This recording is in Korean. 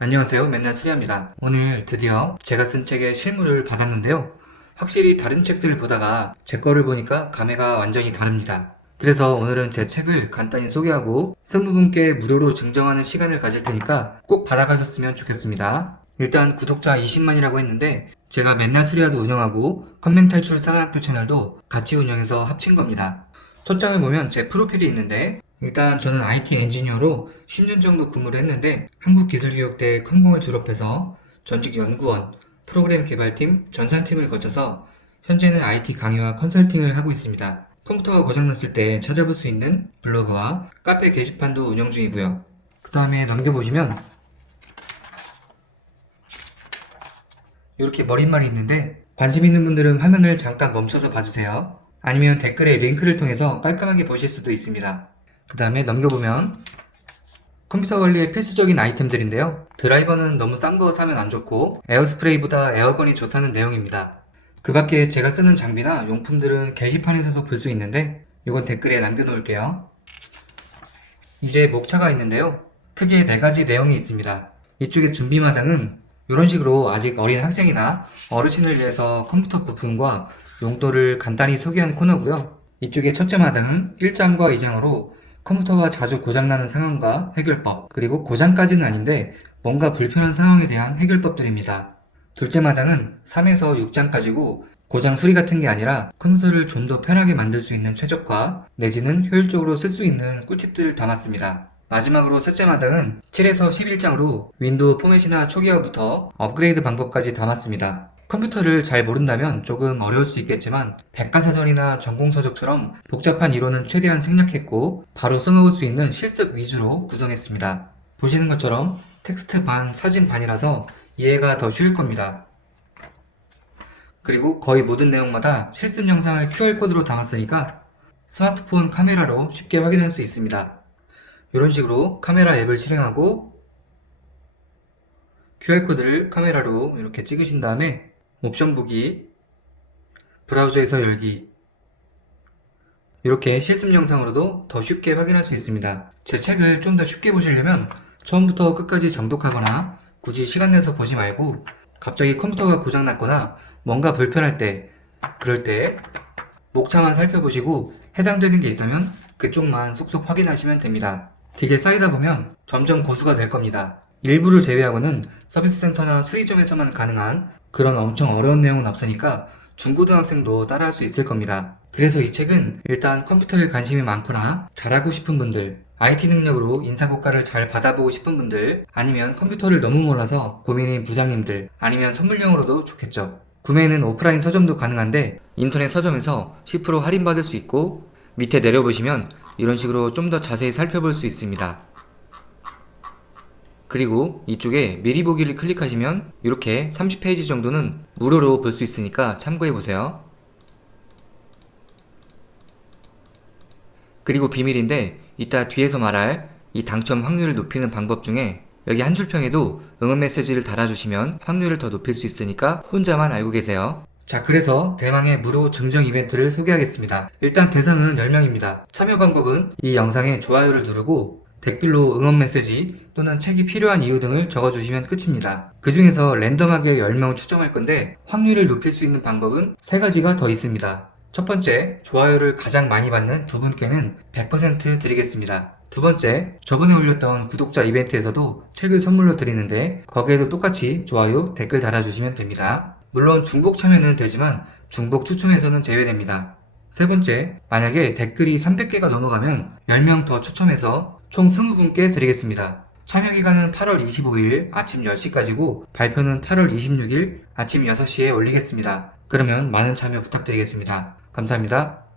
안녕하세요. 맨날 수리합니다. 오늘 드디어 제가 쓴 책의 실물을 받았는데요. 확실히 다른 책들을 보다가 제 거를 보니까 감회가 완전히 다릅니다. 그래서 오늘은 제 책을 간단히 소개하고 쓴 분께 무료로 증정하는 시간을 가질 테니까 꼭 받아가셨으면 좋겠습니다. 일단 구독자 20만이라고 했는데 제가 맨날 수리하도 운영하고 컴맹 탈출 사관학교 채널도 같이 운영해서 합친 겁니다. 첫 장을 보면 제 프로필이 있는데 일단 저는 IT 엔지니어로 10년 정도 근무를 했는데 한국기술교육대 컴공을 졸업해서 전직 연구원, 프로그램 개발팀, 전산팀을 거쳐서 현재는 IT 강의와 컨설팅을 하고 있습니다. 컴퓨터가 고장났을 때 찾아볼 수 있는 블로그와 카페 게시판도 운영 중이고요. 그 다음에 넘겨보시면 이렇게 머릿말이 있는데 관심 있는 분들은 화면을 잠깐 멈춰서 봐주세요. 아니면 댓글에 링크를 통해서 깔끔하게 보실 수도 있습니다. 그 다음에 넘겨보면 컴퓨터 관리에 필수적인 아이템들인데요. 드라이버는 너무 싼 거 사면 안 좋고 에어스프레이보다 에어건이 좋다는 내용입니다. 그 밖에 제가 쓰는 장비나 용품들은 게시판에서도 볼 수 있는데 이건 댓글에 남겨놓을게요. 이제 목차가 있는데요. 크게 네 가지 내용이 있습니다. 이쪽에 준비 마당은 이런 식으로 아직 어린 학생이나 어르신을 위해서 컴퓨터 부품과 용도를 간단히 소개한 코너고요. 이쪽에 첫째 마당은 1장과 2장으로 컴퓨터가 자주 고장나는 상황과 해결법, 그리고 고장까지는 아닌데 뭔가 불편한 상황에 대한 해결법들입니다. 둘째 마당은 3에서 6장까지고 고장 수리 같은 게 아니라 컴퓨터를 좀 더 편하게 만들 수 있는 최적화 내지는 효율적으로 쓸 수 있는 꿀팁들을 담았습니다. 마지막으로 셋째 마당은 7에서 11장으로 윈도우 포맷이나 초기화부터 업그레이드 방법까지 담았습니다. 컴퓨터를 잘 모른다면 조금 어려울 수 있겠지만 백과사전이나 전공서적처럼 복잡한 이론은 최대한 생략했고 바로 써먹을 수 있는 실습 위주로 구성했습니다. 보시는 것처럼 텍스트 반, 사진 반이라서 이해가 더 쉬울 겁니다. 그리고 거의 모든 내용마다 실습 영상을 QR코드로 담았으니까 스마트폰 카메라로 쉽게 확인할 수 있습니다. 이런 식으로 카메라 앱을 실행하고 QR코드를 카메라로 이렇게 찍으신 다음에 옵션 보기, 브라우저에서 열기 이렇게 실습 영상으로도 더 쉽게 확인할 수 있습니다. 제 책을 좀 더 쉽게 보시려면 처음부터 끝까지 정독하거나 굳이 시간 내서 보지 말고 갑자기 컴퓨터가 고장났거나 뭔가 불편할 때 그럴 때 목차만 살펴보시고 해당되는 게 있다면 그쪽만 속속 확인하시면 됩니다. 되게 쌓이다 보면 점점 고수가 될 겁니다. 일부를 제외하고는 서비스 센터나 수리점에서만 가능한 그런 엄청 어려운 내용은 없으니까 중고등학생도 따라할 수 있을 겁니다. 그래서 이 책은 일단 컴퓨터에 관심이 많거나 잘하고 싶은 분들, IT 능력으로 인사고과를 잘 받아보고 싶은 분들, 아니면 컴퓨터를 너무 몰라서 고민인 부장님들, 아니면 선물용으로도 좋겠죠. 구매는 오프라인 서점도 가능한데 인터넷 서점에서 10% 할인받을 수 있고 밑에 내려보시면 이런 식으로 좀 더 자세히 살펴볼 수 있습니다. 그리고 이쪽에 미리 보기를 클릭하시면 이렇게 30페이지 정도는 무료로 볼 수 있으니까 참고해보세요. 그리고 비밀인데 이따 뒤에서 말할 이 당첨 확률을 높이는 방법 중에 여기 한 줄평에도 응원 메시지를 달아주시면 확률을 더 높일 수 있으니까 혼자만 알고 계세요. 자, 그래서 대망의 무료 증정 이벤트를 소개하겠습니다. 일단 대상은 10명입니다. 참여 방법은 이 영상에 좋아요를 누르고 댓글로 응원 메시지 또는 책이 필요한 이유 등을 적어주시면 끝입니다. 그 중에서 랜덤하게 10명 추첨할 건데 확률을 높일 수 있는 방법은 3가지가 더 있습니다. 첫 번째, 좋아요를 가장 많이 받는 두 분께는 100% 드리겠습니다. 두 번째, 저번에 올렸던 구독자 이벤트에서도 책을 선물로 드리는데 거기에도 똑같이 좋아요, 댓글 달아주시면 됩니다. 물론 중복 참여는 되지만 중복 추첨에서는 제외됩니다. 세 번째, 만약에 댓글이 300개가 넘어가면 10명 더 추첨해서 총 20분께 드리겠습니다. 참여 기간은 8월 25일 아침 10시까지고 발표는 8월 26일 아침 6시에 올리겠습니다. 그러면 많은 참여 부탁드리겠습니다. 감사합니다.